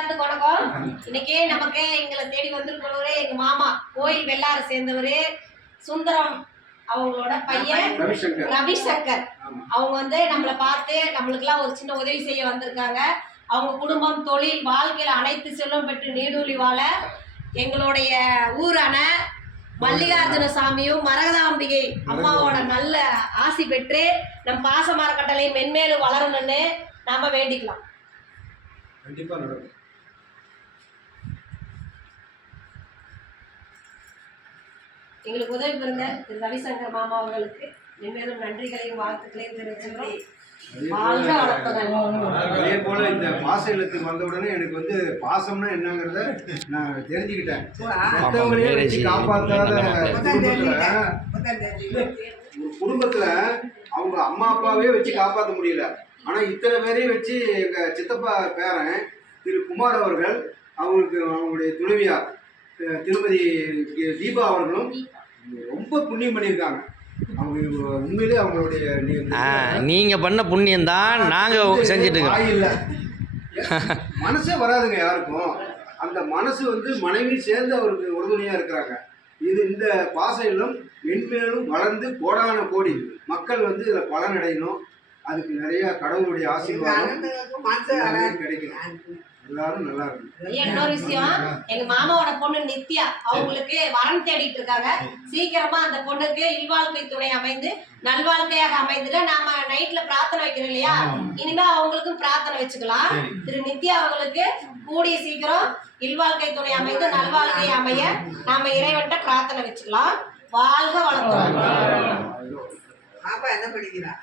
எல்லாத்துக்கும் வணக்கம். இன்னைக்கு நமக்கு எங்களை தேடி வந்திருக்கிறவரு எங்க மாமா கோயில் வெள்ளாரை சேர்ந்தவர் சுந்தரம் அவங்களோட பையன் ரவிசங்கர். அவங்க வந்து நம்மளை பார்த்து நம்மளுக்கெல்லாம் ஒரு சின்ன உதவி செய்ய வந்திருக்காங்க. அவங்க குடும்பம் தொழில் வாழ்க்கையில் அனைத்து செல்வம் பெற்று நீடூழி வாழ எங்களுடைய ஊரான மல்லிகார்ஜுன சாமியும் மரகதாம்பிகை அம்மாவோட நல்ல ஆசி பெற்று நம் பாசமர கட்டளை மென்மேலும் வளரணும்னு நாம வேண்டிக்கலாம். கண்டிப்பா நடக்கும். எங்களுக்கு உதவி பெறுங்க திரு ரவிசங்கர் மாமா அவர்களுக்கு மென்மேலும் நன்றிகளையும் வாழ்த்துக்களையும் தெரிவிச்சுக்கிறோம். அதே போல இந்த பாச இல்லத்துக்கு வந்த உடனே எனக்கு வந்து பாசம்னா என்னங்கிறத நான் தெரிஞ்சுக்கிட்டேன். மற்றவங்களையே வச்சு காப்பாற்றாத குடும்பத்துல அவங்க அம்மா அப்பாவே வச்சு காப்பாற்ற முடியல. ஆனா இத்தனை பேரையும் வச்சு எங்க சித்தப்பா பேரன் திரு குமார் அவர்கள் அவங்களுக்கு அவங்களுடைய துணைவியார் திருமதி தீபா அவர்களும் ரொம்ப புண்ணியம் பண்ணியிருக்காங்க. அவங்க உண்மையிலே அவங்களுடைய நீங்க பண்ண புண்ணியம் தான் நாங்க செஞ்சுட்டு இருக்கோம். இல்ல மனசே வராதுங்க யாருக்கும். அந்த மனசு வந்து மனைவி சேர்ந்து அவருக்கு உறுதுணையா இருக்கிறாங்க. இது இந்த பாச இல்லம் மென்மேலும் வளர்ந்து கோடான கோடி மக்கள் வந்து இதில் பலனடையணும். அதுக்கு நிறைய கடவுளுடைய ஆசீர்வாதம் கிடைக்கும். எல்லாரும் நல்லா இருக்கும். இன்னொரு விஷயம், எங்க மாமாவோட பொண்ணு நித்யா அவங்களுக்கு வரன் தேடிட்டு இருக்காங்க. சீக்கிரமா அந்த பொண்ணுக்கு இல்வாழ்க்கை துணை அமைந்து நல்வாழ்க்கையாக அமைந்துட்டு நாம நைட்ல பிரார்த்தனை வைக்கிறோம் இல்லையா, இனிமே அவங்களுக்கும் பிரார்த்தனை வச்சுக்கலாம். திரு நித்யா அவங்களுக்கு கூடிய சீக்கிரம் இல்வாழ்க்கை துணை அமைந்து நல்வாழ்க்கை அமைய நாம இறைவன்ட்ட பிரார்த்தனை வச்சுக்கலாம். வாழ்க வளர்த்தோம். பாப்பா என்ன படிக்கிறா?